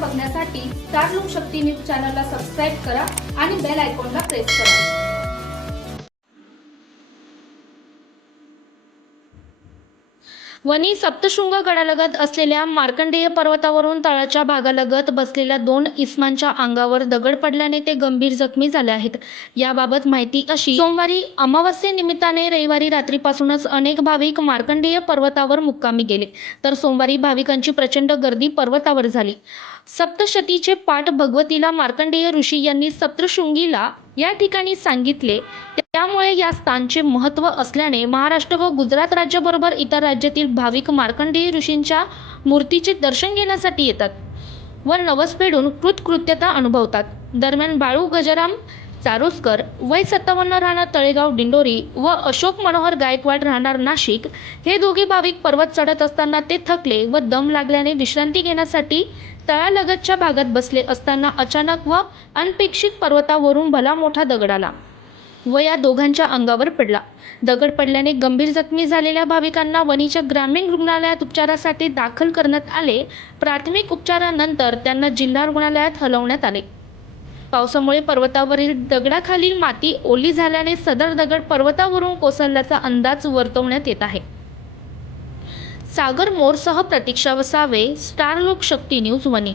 बघण्यासाठी star Lokshakti news चॅनलला subscribe करा आणि बेल आयकॉनला प्रेस करा. वनी सप्तशृंग गडालगत असलेल्या मार्कंडेय पर्वतावरून तळाच्या भागालगत बसलेल्या दोन इस्मांच्या अंगावर दगड पडल्याने ते गंभीर जखमी झाले आहेत. याबाबत माहिती अशी सोमवारी अमावस्येनिमित्ताने रविवारी रात्रीपासूनच अनेक भाविक मार्कंडेय पर्वतावर मुक्कामी गेले. तर सोमवारी भाविकांची प्रचंड गर्दी पर्वतावर झाली. सप्तशतीचे पाठ भगवतीला मार्कंडेय ऋषी यांनी सप्तशृंगीला या ठिकाणी सांगितले. त्यामुळे या स्थानचे महत्त्व असल्याने महाराष्ट्र व गुजरात राज्याबरोबर इतर राज्यातील भाविक मार्कंडेय ऋषींच्या मूर्तीचे दर्शन घेण्यासाठी येतात व नवस फेडून कृतकृत्यता अनुभवतात. दरम्यान बाळू गजाराम चारोस्कर वय सत्तावन्न राहणार तळेगाव दिंडोरी व अशोक मनोहर गायकवाड राहणार नाशिक हे दोघे भाविक पर्वत चढत असताना ते थकले व दम लागल्याने विश्रांती घेण्यासाठी तळालगतच्या भागात बसले असताना अचानक व अनपेक्षित पर्वतावरून भला मोठा दगड आला. व या दोघांच्या अंगावर पडला. दगड पडल्याने गंभीर जखमी झालेल्या भाविकांना वणीच्या ग्रामीण रुग्णालयात उपचारासाठी दाखल करण्यात आले. प्राथमिक उपचारानंतर त्यांना जिल्हा रुग्णालयात हलवण्यात आले. पावसामुळे पर्वतावरील दगडाखालील माती ओली झाल्याने सदर दगड पर्वतावरून कोसळल्याचा अंदाज वर्तवण्यात येत आहे. सागर मोरसह प्रतीक्षा वसावे स्टार लोक शक्ती न्यूज वणी.